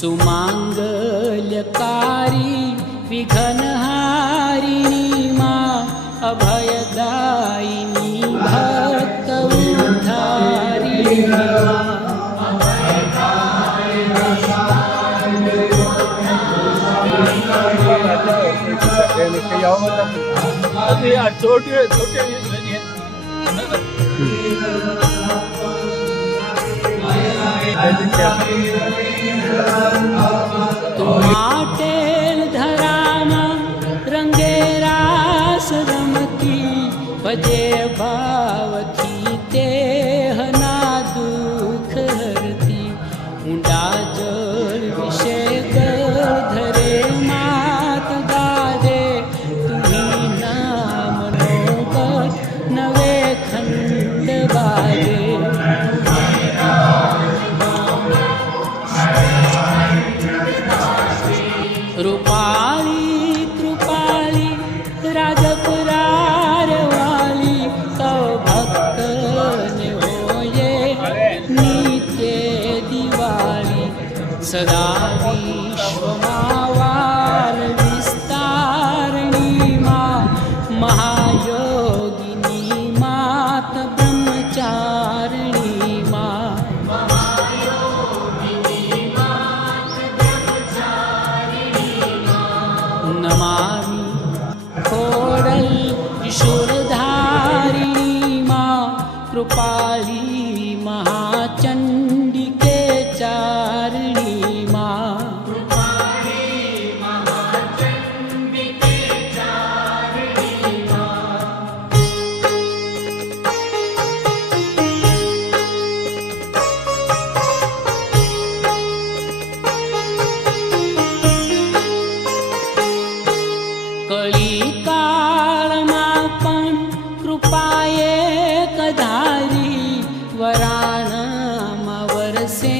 सुमांगल्यकारी विघ्नहारिणी माँ अभयदायिनी भक्त उद्धारिणी टेल धरामा रंगे रास रमती भजे भावती तेहना दुख हरती ऊंडा जल विषय धरे मात गाजे तुम्ही नाम नोकर नवे खंड बाजे रूपाली कृपाली राजपुरार वाली तव भक्त ने होये नित्य दिवाली सदा विश्वमावार विस्तारणी माँ महायोगिनी मात ब्रह्मचारिणी माँ नमामि खोडल त्रिशूलधारिणी माँ कृपाली महाचंडिके चारिणी माँ कलिकालमापन कृपाये कधारी वराणमा वरसे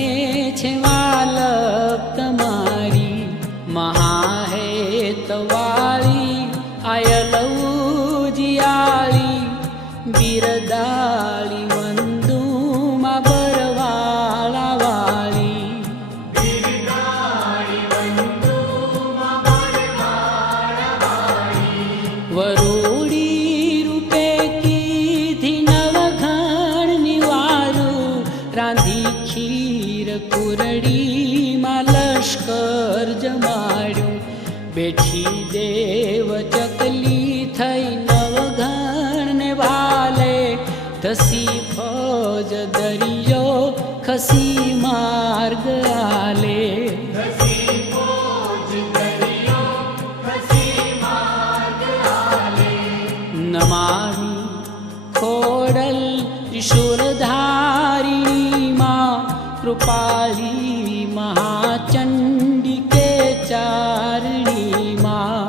छे वालक तमारी महाहेतवाली आयलौजियाली बिरदाली वंदुमा बरवाला वाली वरूडी रूपे कीधी नवघण निवारू रांधी खीर कुरडी मां लश्कर जमाड्યું બેઠી દેવ ચકલી થઈ નવઘણ ને ભાલે ધસી ફોજ દરિયો ખસી માર્ગ આલે नमामि खोडल त्रिशूलधारिणी माँ कृपाली महाचंडिके चारिणी माँ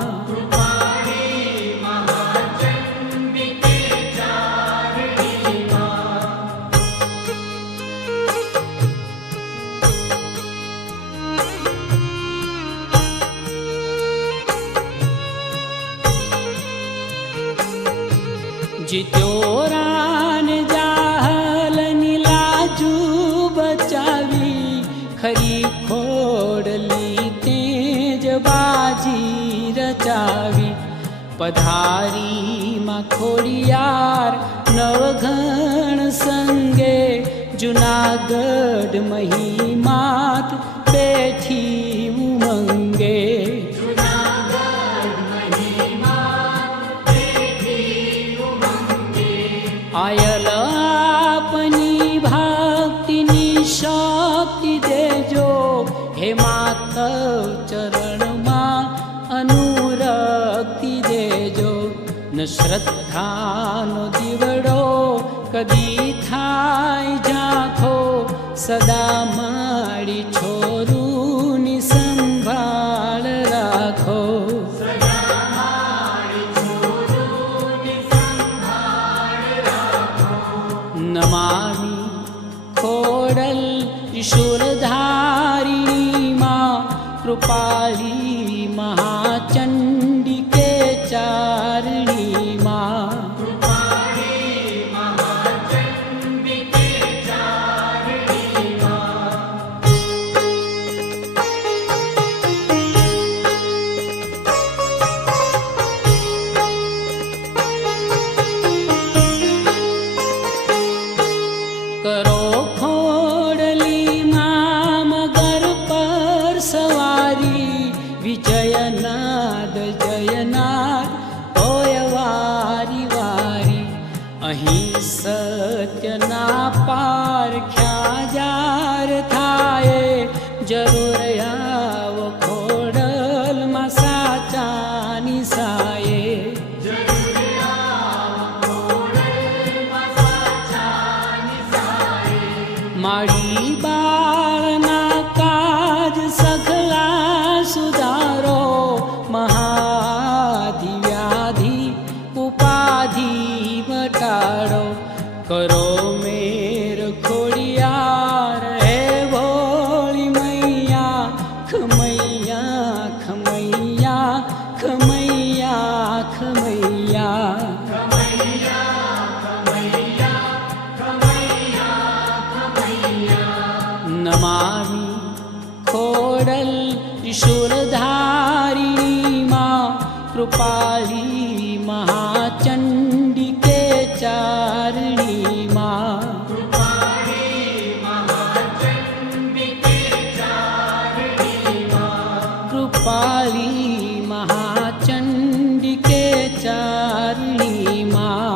जित्योरान जाहल नीलाजू बचावी खरी खोडली तेज बाजी रचावी पधारी मां खोडियार नवघण संगे जूनागढ़ महिमात बैठी उमंगे आयल अपनी भक्तिनी शक्ति देजो हे मात चरण मां अनुरक्ति देजो न श्रद्धानो दीवड़ो कदी थाय झांखो सदा मारी छोरूनी संभाळ राखो नमामि खोडल त्रिशूलधारिणी माँ कृपाली महाचंडिके चारिणी माँ જરૂર આવો ખોડલમાં સાચાની સાયે. મારી બાળના કાજ સઘળા સુધારો, મહાધિવ્યાધિ ઉપાધિ મટાડો. કરો મેર ખોડિયાર હે ભોળી મૈયા, ખમૈયા ખમૈયા ખમૈયા ખમૈયા. નમામિ ખોડલ ત્રિશૂલધારિણી માં, કૃપાલી મહાચંડિકે ચારણી માં. કૃપાલી મહાચંડિકે ચારણી માં.